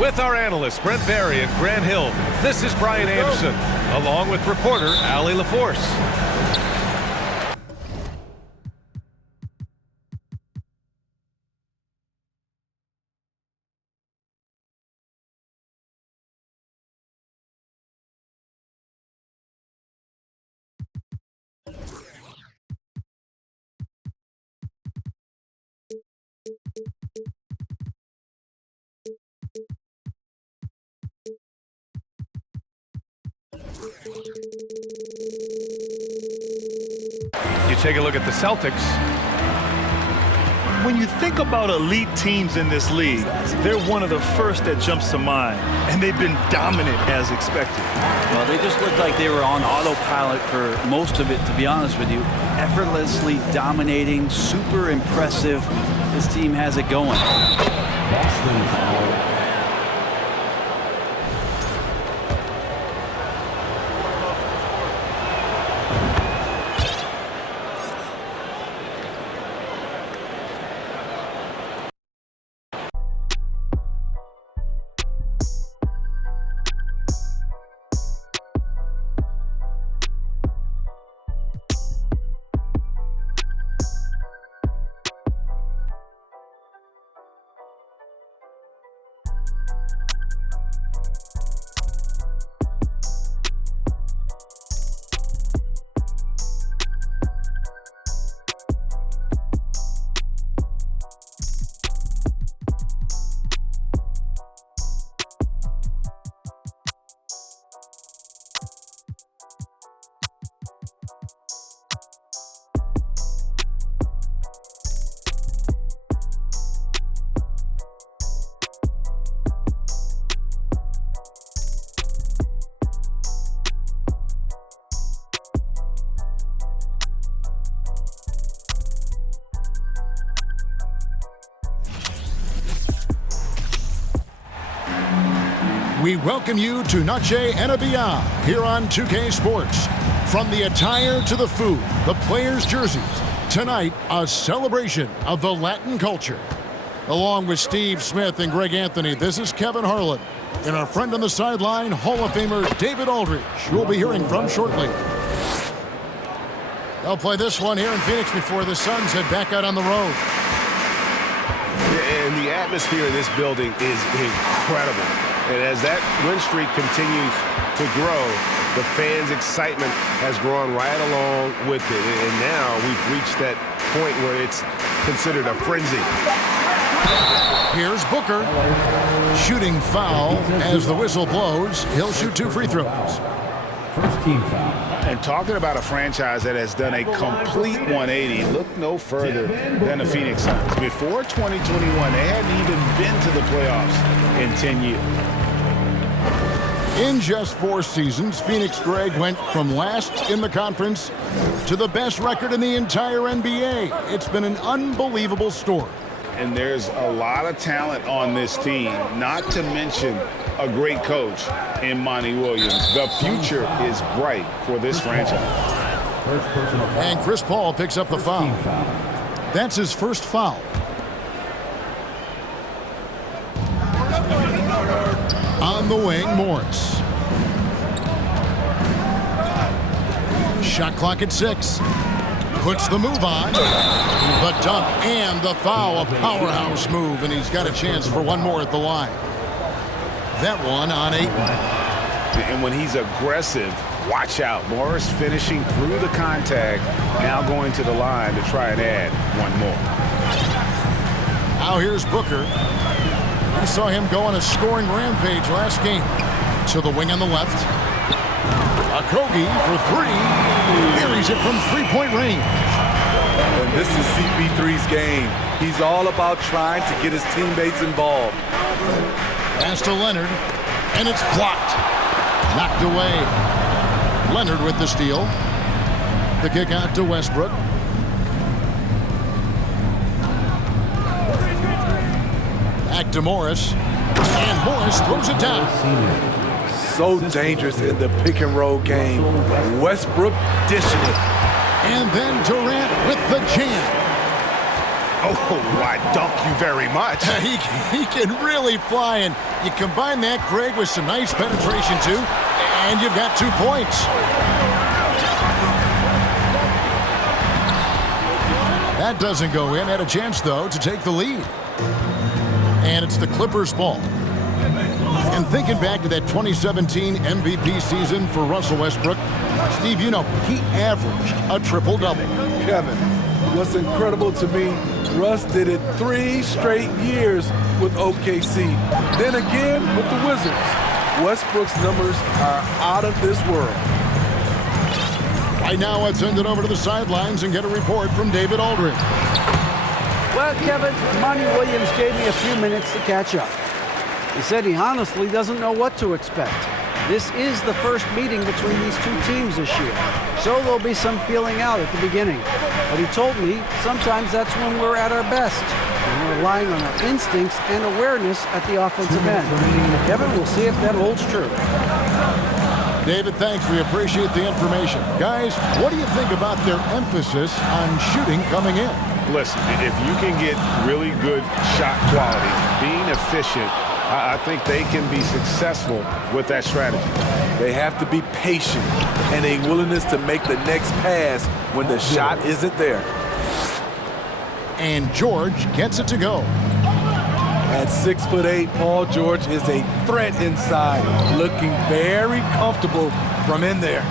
With our analysts Brent Barry and Grant Hill, this is Brian Anderson, along with reporter Allie LaForce. You take a look at the Celtics. When you think about elite teams in this league, they're one of the first that jumps to mind, and they've been dominant as expected. Well, they just looked like they were on autopilot for most of it, to be honest with you. Effortlessly dominating, super impressive. This team has it going. Boston foul. We welcome you to Noche and Beyond here on 2K Sports. From the attire to the food, the players' jerseys, tonight a celebration of the Latin culture. Along with Steve Smith and Greg Anthony, this is Kevin Harlan. And our friend on the sideline, Hall of Famer David Aldridge, who we'll be hearing from shortly. They'll play this one here in Phoenix before the Suns head back out on the road. And the atmosphere in this building is incredible. And as that win streak continues to grow, the fans' excitement has grown right along with it. And now we've reached that point where it's considered a frenzy. Here's Booker. Shooting foul as the whistle blows. He'll shoot 2 free throws. First team foul. And talking about a franchise that has done a complete 180, look no further than the Phoenix Suns. Before 2021, they hadn't even been to the playoffs in 10 years. In just 4 seasons, Phoenix, Greg, went from last in the conference to the best record in the entire NBA. It's been an unbelievable story. And there's a lot of talent on this team, not to mention a great coach in Monty Williams. The future is bright for this franchise. First personal foul. And Chris Paul picks up the foul. That's his first foul. On the wing, Morris. Shot clock at 6. Puts the move on. The dunk and the foul, a powerhouse move, and he's got a chance for one more at the line. That one on 8. And when he's aggressive, watch out. Morris finishing through the contact, now going to the line to try and add one more. Now here's Booker. We saw him go on a scoring rampage last game. To the wing on the left. Okogie for 3. Buries it from 3-point range. And this is CP3's game. He's all about trying to get his teammates involved. Pass to Leonard, and it's blocked. Knocked away. Leonard with the steal. The kick out to Westbrook. Back to Morris. And Morris throws it down. So dangerous in the pick and roll game. Westbrook dishing it. And then Durant with the jam. Oh, I dunk you very much. He can really fly, and you combine that, Greg, with some nice penetration, too, and you've got 2 points. That doesn't go in. Had a chance, though, to take the lead. And it's the Clippers' ball. And thinking back to that 2017 MVP season for Russell Westbrook, Steve, you know, he averaged a triple-double. Kevin, what's incredible to me, Russ did it 3 straight years with OKC. Then again with the Wizards. Westbrook's numbers are out of this world. Right now, let's send it over to the sidelines and get a report from David Aldridge. Well, Kevin, Monty Williams gave me a few minutes to catch up. He said he honestly doesn't know what to expect. This is the first meeting between these 2 teams this year, so there'll be some feeling out at the beginning. But he told me sometimes that's when we're at our best, and we're relying on our instincts and awareness at the offensive end. Kevin, we'll see if that holds true. David, thanks. We appreciate the information. Guys, what do you think about their emphasis on shooting coming in? Listen, if you can get really good shot quality, being efficient, I think they can be successful with that strategy. They have to be patient and a willingness to make the next pass when the shot isn't there. And George gets it to go. At 6'8", Paul George is a threat inside, looking very comfortable from in there.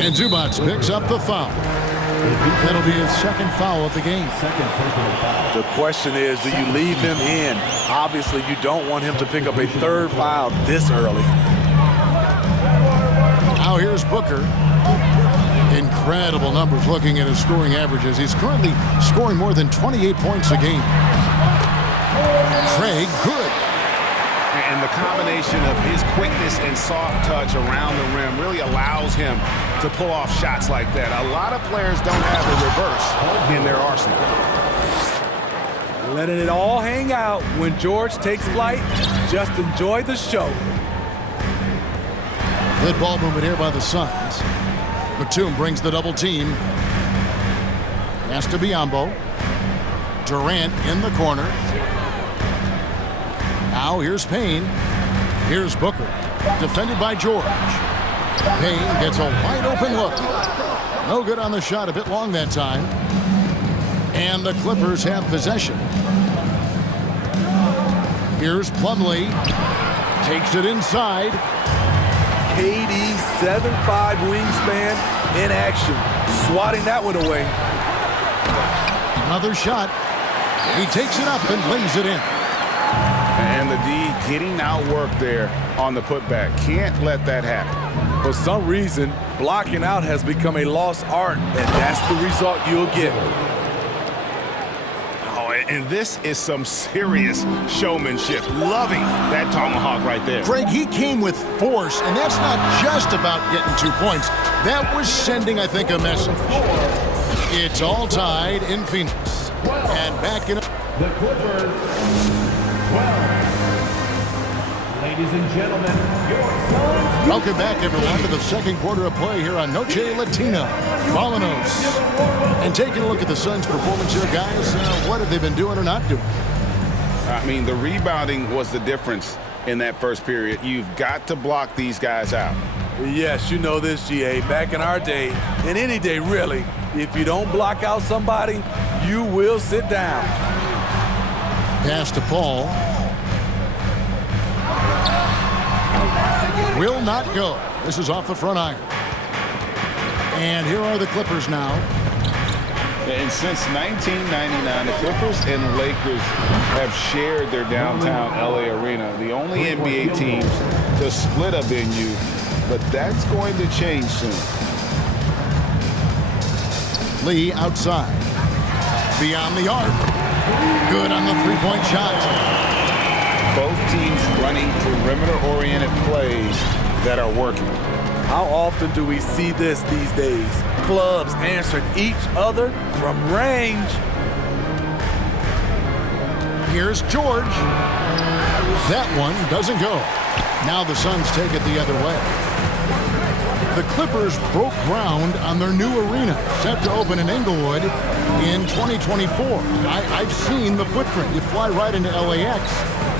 And Zubac picks up the foul. That'll be his 2nd foul of the game. The question is, do you leave him in? Obviously, you don't want him to pick up a 3rd foul this early. Now here's Booker. Incredible numbers looking at his scoring averages. He's currently scoring more than 28 points a game. Craig, good. And the combination of his quickness and soft touch around the rim really allows him to pull off shots like that. A lot of players don't have the reverse in their arsenal. Letting it all hang out when George takes flight. Just enjoy the show. Good ball movement here by the Suns. Batum brings the double team. Pass to Biyombo. Durant in the corner. Now here's Payne. Here's Booker. Defended by George. Payne gets a wide open look. No good on the shot. A bit long that time. And the Clippers have possession. Here's Plumlee. Takes it inside. KD 7'5" wingspan in action. Swatting that one away. Another shot. He takes it up and lays it in. And the D getting outworked there on the putback. Can't let that happen. For some reason, blocking out has become a lost art, and that's the result you'll get. Oh, and this is some serious showmanship. Loving that tomahawk right there. Greg, he came with force, and that's not just about getting 2 points. That was sending, I think, a message. It's all tied in Phoenix. And back in... The Clippers. 12. Ladies and gentlemen, your Suns. Welcome back, everyone, to the 2nd quarter of play here on Noche Latina. Falanos. And taking a look at the Suns' performance here, guys, what have they been doing or not doing? I mean, the rebounding was the difference in that first period. You've got to block these guys out. Yes, you know this, GA. Back in our day, and any day really, if you don't block out somebody, you will sit down. Pass to Paul. Will not go. This is off the front iron. And here are the Clippers now. And since 1999, the Clippers and Lakers have shared their downtown LA arena. The only NBA teams to split a venue, but that's going to change soon. Lee outside. Beyond the arc. Good on the three-point shot. Both teams running perimeter-oriented plays that are working. How often do we see this these days? Clubs answering each other from range. Here's George. That one doesn't go. Now the Suns take it the other way. The Clippers broke ground on their new arena, set to open in Inglewood in 2024. I've seen the footprint. You fly right into LAX,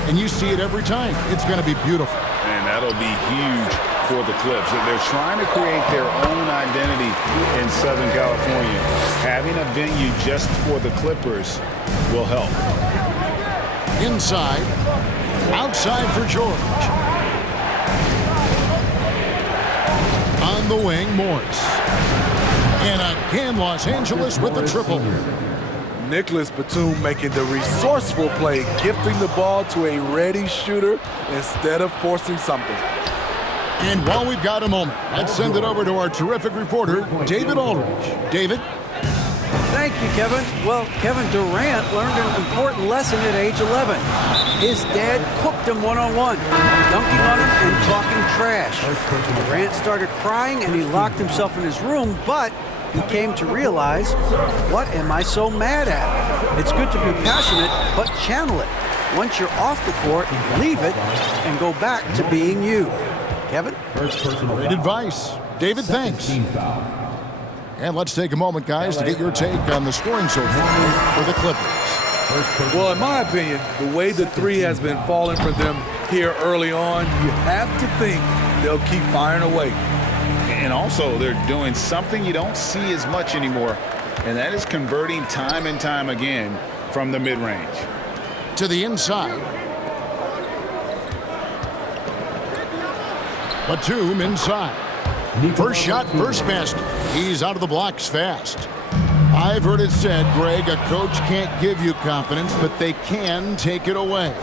and you see it every time. It's going to be beautiful. And that'll be huge for the Clips. They're trying to create their own identity in Southern California. Having a venue just for the Clippers will help. Inside, outside for George. On the wing, Morris. And again, Los Angeles with the triple. Nicholas Batum making the resourceful play, gifting the ball to a ready shooter instead of forcing something. And while we've got a moment, let's send it over to our terrific reporter, David Aldridge. David? Thank you, Kevin. Well, Kevin Durant learned an important lesson at age 11. His dad cooked him one-on-one, dunking on him and talking trash. Durant started crying and he locked himself in his room, but he came to realize, what am I so mad at? It's good to be passionate, but channel it. Once you're off the court, leave it and go back to being you. Kevin? Great advice. David, thanks. And let's take a moment, guys, to get your take on the scoring so far for the Clippers. Well, in my opinion, the way the three has been falling for them here early on, you have to think they'll keep firing away. And also, they're doing something you don't see as much anymore, and that is converting time and time again from the mid-range. To the inside. Batum inside. First shot, first basket. He's out of the blocks fast. I've heard it said, Greg, a coach can't give you confidence, but they can take it away.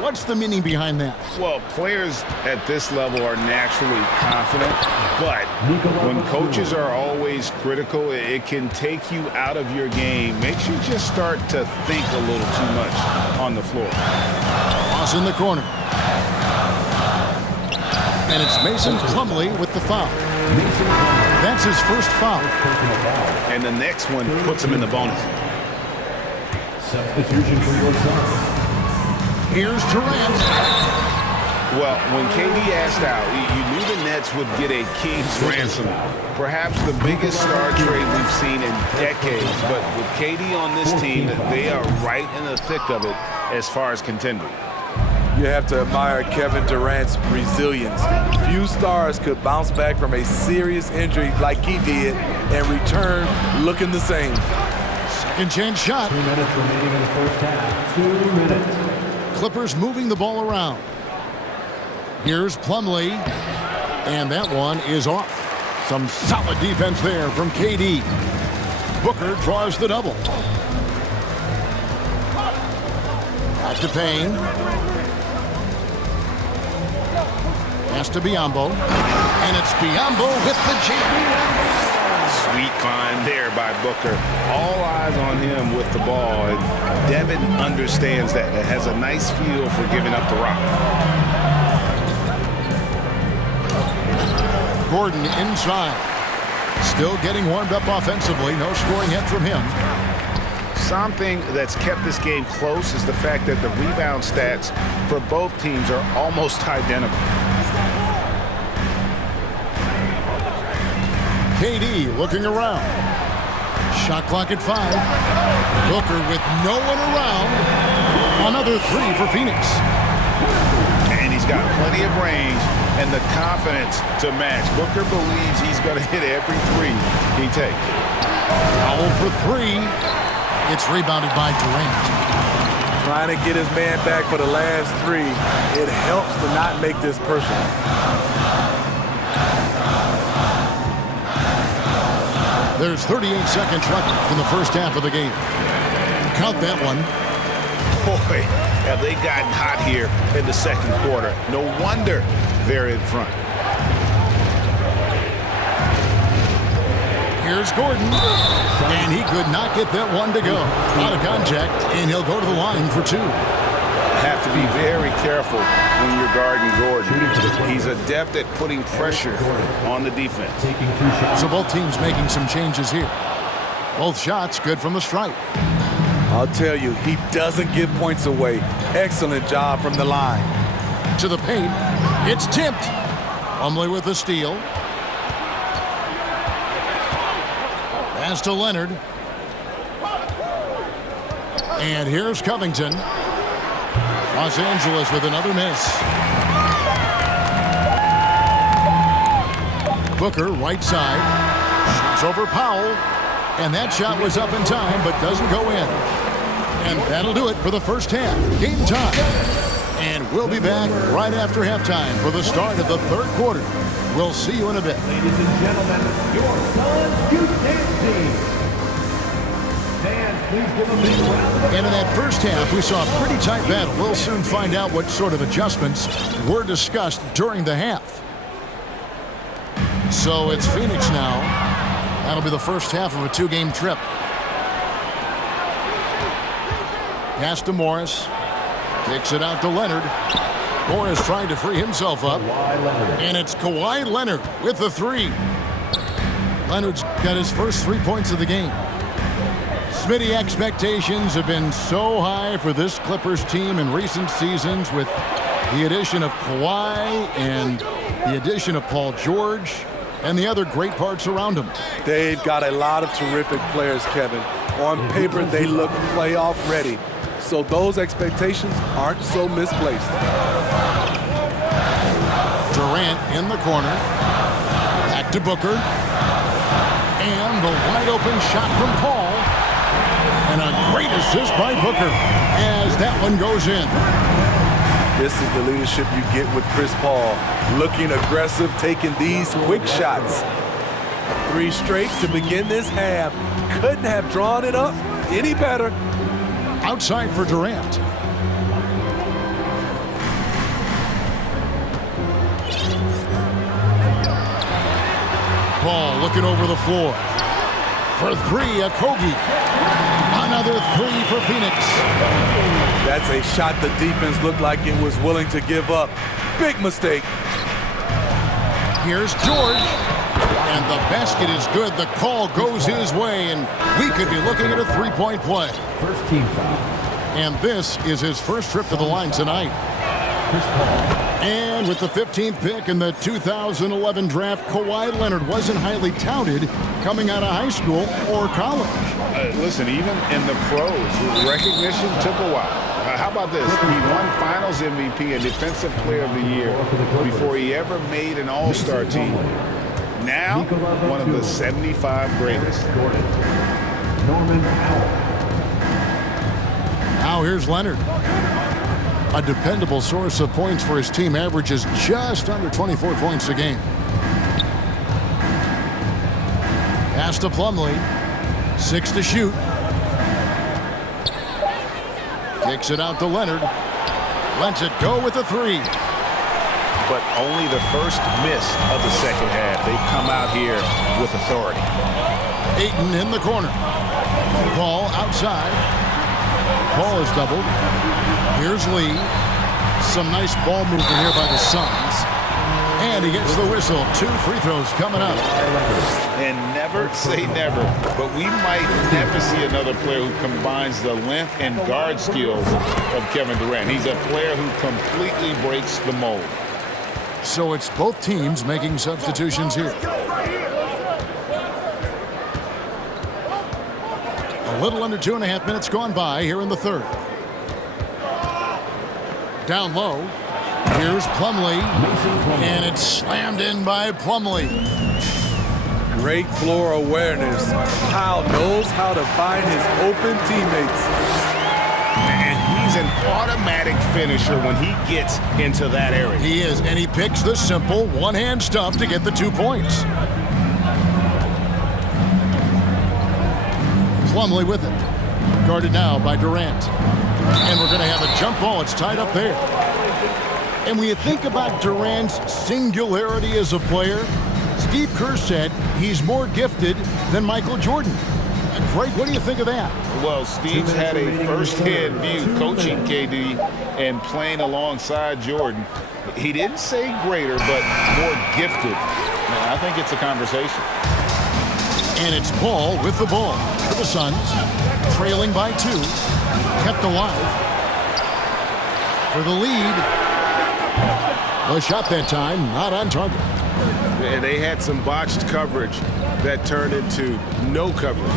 What's the meaning behind that? Well, players at this level are naturally confident, but when coaches are always critical, it can take you out of your game. Makes you just start to think a little too much on the floor. Cross in the corner. And it's Mason Plumlee with the foul. That's his first foul. And the next one puts him in the bonus. Substitution for your son. Here's Durant. Well, when KD asked out, you knew the Nets would get a king's ransom. Perhaps the biggest star trade we've seen in decades. But with KD on this team, they are right in the thick of it as far as contending. You have to admire Kevin Durant's resilience. Few stars could bounce back from a serious injury like he did and return looking the same. Second chance shot. 2 minutes remaining in the first half. 2 minutes. Clippers moving the ball around. Here's Plumlee. And that one is off. Some solid defense there from KD. Booker draws the double. Back to Payne. Pass to Biyombo. And it's Biyombo with the jam. Sweet find there by Booker. All eyes on him with the ball. And Devin understands that. It has a nice feel for giving up the rock. Gordon inside. Still getting warmed up offensively. No scoring yet from him. Something that's kept this game close is the fact that the rebound stats for both teams are almost identical. KD looking around. Shot clock at 5. Booker with no one around. Another three for Phoenix. And he's got plenty of range and the confidence to match. Booker believes he's going to hit every three he takes. Foul for 3. It's rebounded by Durant. Trying to get his man back for the last three. It helps to not make this personal. There's 38 seconds left from the first half of the game. Count that one. Boy, have they gotten hot here in the second quarter. No wonder they're in front. Here's Gordon. And he could not get that one to go. Out of contact, and he'll go to the line for 2. Have to be very careful when you're guarding Gordon. He's adept at putting pressure on the defense. So both teams making some changes here. Both shots good from the stripe. I'll tell you, he doesn't give points away. Excellent job from the line. To the paint. It's tipped. Plumlee with the steal. Pass to Leonard. And here's Covington. Los Angeles with another miss. Booker, right side. Shoots over Powell. And that shot was up in time, but doesn't go in. And that'll do it for the first half. Game time. And we'll be back right after halftime for the start of the third quarter. We'll see you in a bit. Ladies and gentlemen, your Suns Youth Dance Team. Fans, please give a big round of applause. And in that first half, we saw a pretty tight battle. We'll soon find out what sort of adjustments were discussed during the half. So it's Phoenix now. That'll be the first half of a two-game trip. Pass to Morris. Kicks it out to Leonard. Morris trying to free himself up. And it's Kawhi Leonard with the three. Leonard's got his first 3 points of the game. Smitty, expectations have been so high for this Clippers team in recent seasons with the addition of Kawhi and the addition of Paul George and the other great parts around him. They've got a lot of terrific players, Kevin. On paper, they look playoff ready. So those expectations aren't so misplaced. Durant in the corner. Back to Booker. And the wide open shot from Paul. And a great assist by Booker as that one goes in. This is the leadership you get with Chris Paul. Looking aggressive, taking these quick shots. 3 straight to begin this half. Couldn't have drawn it up any better. Outside for Durant. Ball looking over the floor. For 3, Okogie. Another 3 for Phoenix. That's a shot the defense looked like it was willing to give up. Big mistake. Here's George. And the basket is good. The call goes his way, and we could be looking at a 3-point play. First team foul. And this is his first trip to the line tonight. Chris Paul. And with the 15th pick in the 2011 draft, Kawhi Leonard wasn't highly touted coming out of high school or college. Listen, even in the pros, recognition took a while. How about this? He won Finals MVP and Defensive Player of the Year before he ever made an All-Star team. Now, one of the 75 greatest. Norman Powell. Now here's Leonard. A dependable source of points for his team, averages just under 24 points a game. Pass to Plumlee. 6 to shoot. Kicks it out to Leonard. Lets it go with a 3. But only the first miss of the second half. They've come out here with authority. Ayton in the corner. Paul outside. Paul is doubled. Here's Lee. Some nice ball movement here by the Suns. And he gets the whistle. 2 free throws coming up. And never say never, but we might never see another player who combines the length and guard skills of Kevin Durant. He's a player who completely breaks the mold. So it's both teams making substitutions here. A little under 2.5 minutes gone by here in the third. Down low. Here's Plumlee. And it's slammed in by Plumlee. Great floor awareness. Powell knows how to find his open teammates. And he's an automatic finisher when he gets into that area. He is, and he picks the simple one-hand stuff to get the 2 points. Plumlee with it. Guarded now by Durant. And we're going to have a jump ball. It's tied up there. And when you think about Durant's singularity as a player, Steve Kerr said he's more gifted than Michael Jordan. Greg, what do you think of that? Well, Steve's had a first-hand view coaching KD and playing alongside Jordan. He didn't say greater, but more gifted. And I think it's a conversation. And it's Paul with the ball for the Suns, trailing by 2, kept alive for the lead. The shot that time not on target. And they had some botched coverage that turned into no coverage.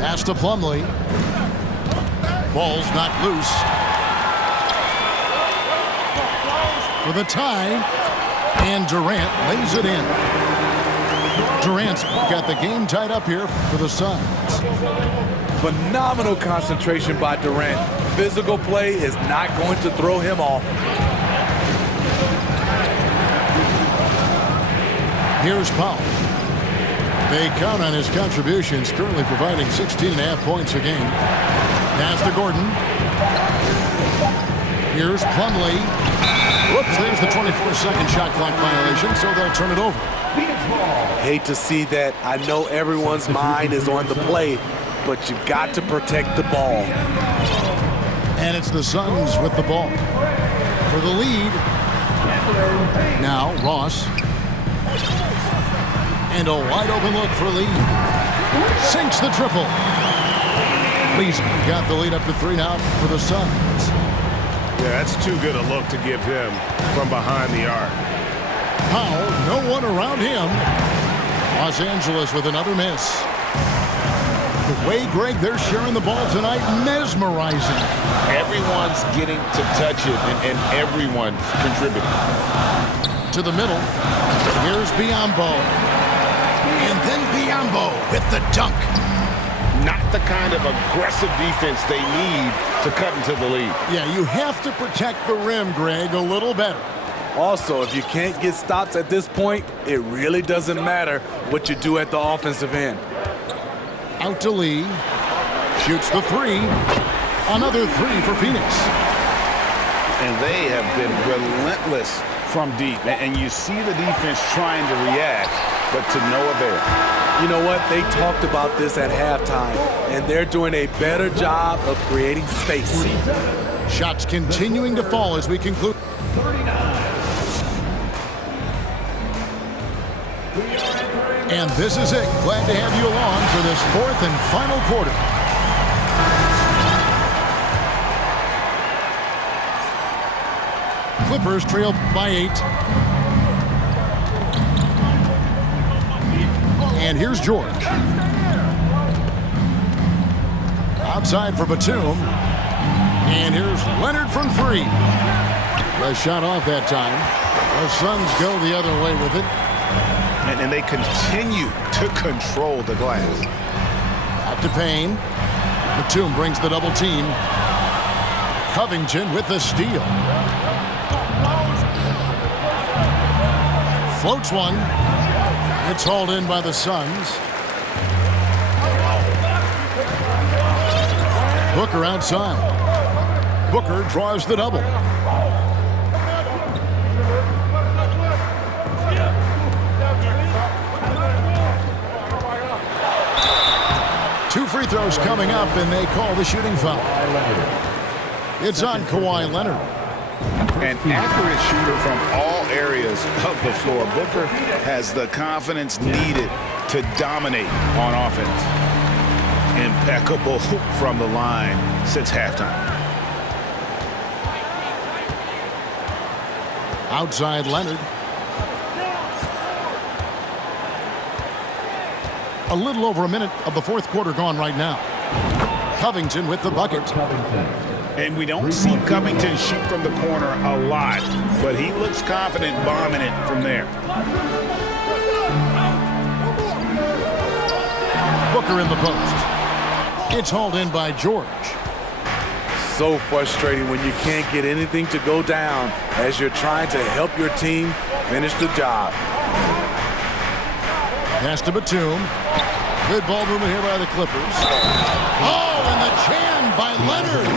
Pass to Plumlee. Ball's not loose. For the tie, and Durant lays it in. Durant's got the game tied up here for the Suns. Phenomenal concentration by Durant. Physical play is not going to throw him off. Here's Powell. They count on his contributions, currently providing 16.5 points a game. Pass to Gordon. Here's Plumlee. Whoops, there's the 24-second shot clock violation, so they'll turn it over. Hate to see that. I know everyone's mind is on the play, but you've got to protect the ball. And it's the Suns with the ball. For the lead. Now Ross. And a wide open look for Lee. Sinks the triple. Lee's got the lead up to 3 now for the Suns. Yeah, that's too good a look to give them from behind the arc. Powell, no one around him. Los Angeles with another miss. The way, Greg, they're sharing the ball tonight, mesmerizing. Everyone's getting to touch it, and everyone's contributing. To the middle. Here's Biyombo. And then Biyombo with the dunk. Not the kind of aggressive defense they need to cut into the lead. Yeah, you have to protect the rim, Greg, a little better. Also, if you can't get stops at this point, it really doesn't matter what you do at the offensive end. Out to Lee. Shoots the 3. Another 3 for Phoenix. And they have been relentless from deep. And you see the defense trying to react, but to no avail. You know what? They talked about this at halftime, and they're doing a better job of creating space. Shots continuing to fall as we conclude. 39. And this is it. Glad to have you along for this 4th and final quarter. Clippers trail by 8. And here's George. Outside for Batum. And here's Leonard from 3. The shot off that time. The Suns go the other way with it. And they continue to control the glass. Out to Payne. Batum brings the double team. Covington with the steal. Floats one. It's hauled in by the Suns. Booker outside. Booker draws the double. Two free throws coming up, and they call the shooting foul. It's on Kawhi Leonard. An accurate shooter from all areas of the floor. Booker has the confidence needed to dominate on offense. Impeccable from the line since halftime. Outside Leonard. A little over a minute of the 4th quarter gone right now. Covington with the bucket. And we don't see Covington shoot from the corner a lot, but he looks confident bombing it from there. Booker in the post. It's hauled in by George. So frustrating when you can't get anything to go down as you're trying to help your team finish the job. Pass to Batum. Good ball movement here by the Clippers. Oh, and the jam by Leonard.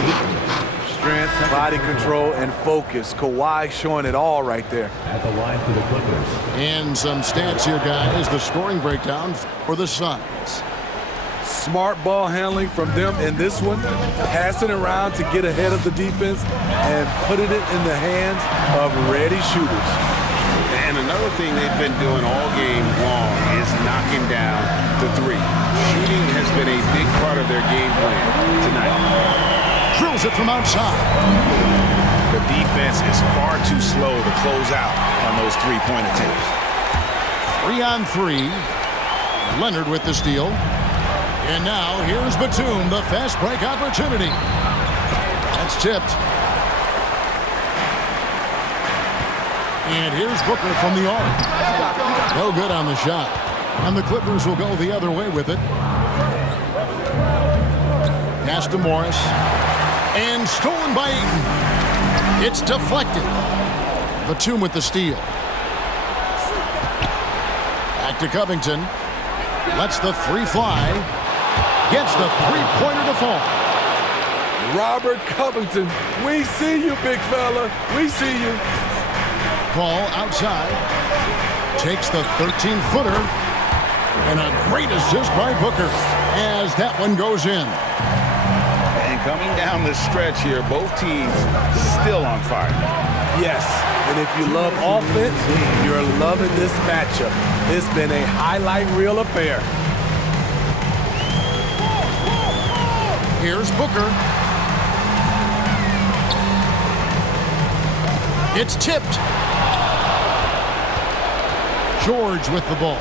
Strength, body control, and focus. Kawhi showing it all right there. At the line for the Clippers. And some stats here, guys. The scoring breakdown for the Suns. Smart ball handling from them in this one. Passing around to get ahead of the defense and putting it in the hands of ready shooters. And another thing they've been doing all game long is knocking down the 3. Shooting has been a big part of their game plan tonight. Drills it from outside. The defense is far too slow to close out on those three-point attempts. 3-on-3. Leonard with the steal. And now here's Batum, the fast break opportunity. That's tipped. And here's Booker from the arc. No good on the shot. And the Clippers will go the other way with it. Pass to Morris. And stolen by Ayton. It's deflected. Batum with the steal. Back to Covington. Lets the three fly. Gets the three-pointer to fall. Robert Covington, we see you, big fella. We see you. Paul outside. Takes the 13-footer. And a great assist by Booker as that one goes in. And coming down the stretch here, both teams still on fire. Yes, and if you love offense, you're loving this matchup. It's been a highlight reel affair. Here's Booker. It's tipped. George with the ball.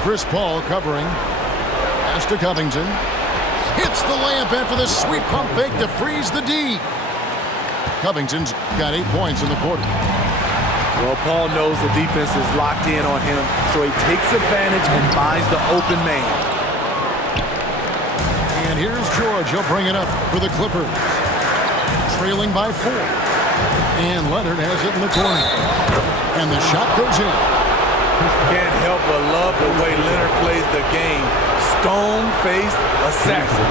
Chris Paul covering. Pass to Covington. Hits the layup after the sweet pump fake to freeze the D. Covington's got 8 points in the quarter. Well, Paul knows the defense is locked in on him, so he takes advantage and finds the open man. And here's George. He'll bring it up for the Clippers. Trailing by 4. And Leonard has it in the corner. And the shot goes in. Can't help but love the way Leonard plays the game. Stone-faced assassin.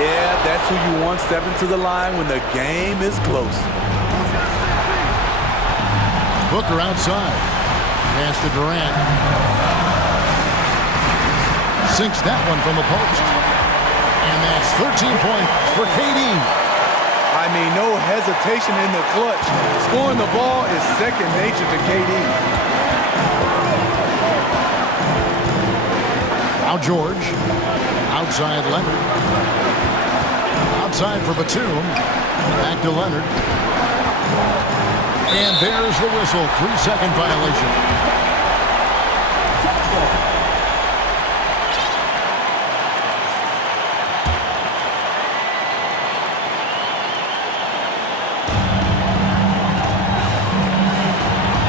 Yeah, that's who you want stepping to the line when the game is close. Booker outside. Pass to Durant. Sinks that one from the post. And that's 13 points for KD. I mean, no hesitation in the clutch. Scoring the ball is second nature to KD. Now George. Outside Leonard. Outside for Batum. Back to Leonard. And there's the whistle. 3-second violation.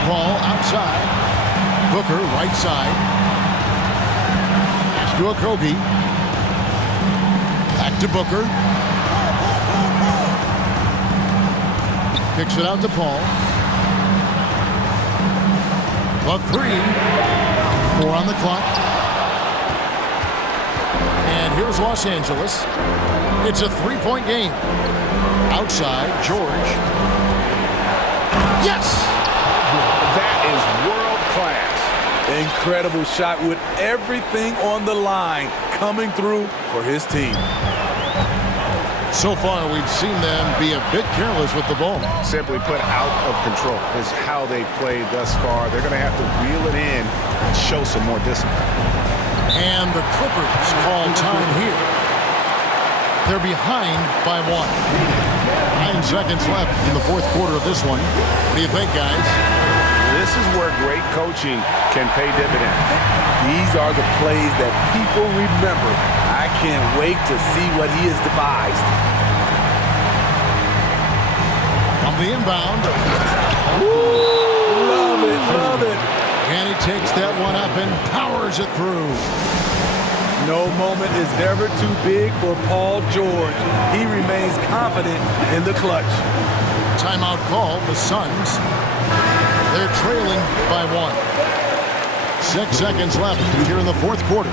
Paul outside. Booker right side. Pass to Okogie. Back to Booker. Kicks it out to Paul. A 3. 4 on the clock. And here's Los Angeles. It's a 3-point game. Outside, George. Yes! That is world class. Incredible shot with everything on the line coming through for his team. So far, we've seen them be a bit careless with the ball. Simply put, out of control is how they played thus far. They're going to have to reel it in and show some more discipline. And the Clippers call time here. They're behind by 1. 9 seconds left in the fourth quarter of this one. What do you think, guys? This is where great coaching can pay dividends. These are the plays that people remember. I can't wait to see what he has devised. From the inbound. Woo! Love it, love it. And he takes that one up and powers it through. No moment is ever too big for Paul George. He remains confident in the clutch. Timeout call, the Suns. They're trailing by 1. 6 seconds left here in the fourth quarter.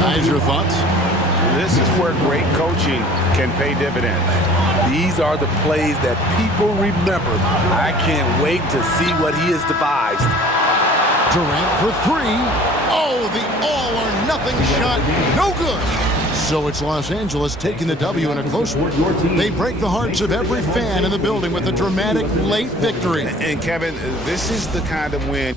Guys, your thoughts? This is where great coaching can pay dividends. These are the plays that people remember. I can't wait to see what he has devised. Durant for 3. Oh, the all-or-nothing shot. No good. So it's Los Angeles taking the W in a close one. They break the hearts of every fan in the building with a dramatic late victory. And Kevin, this is the kind of win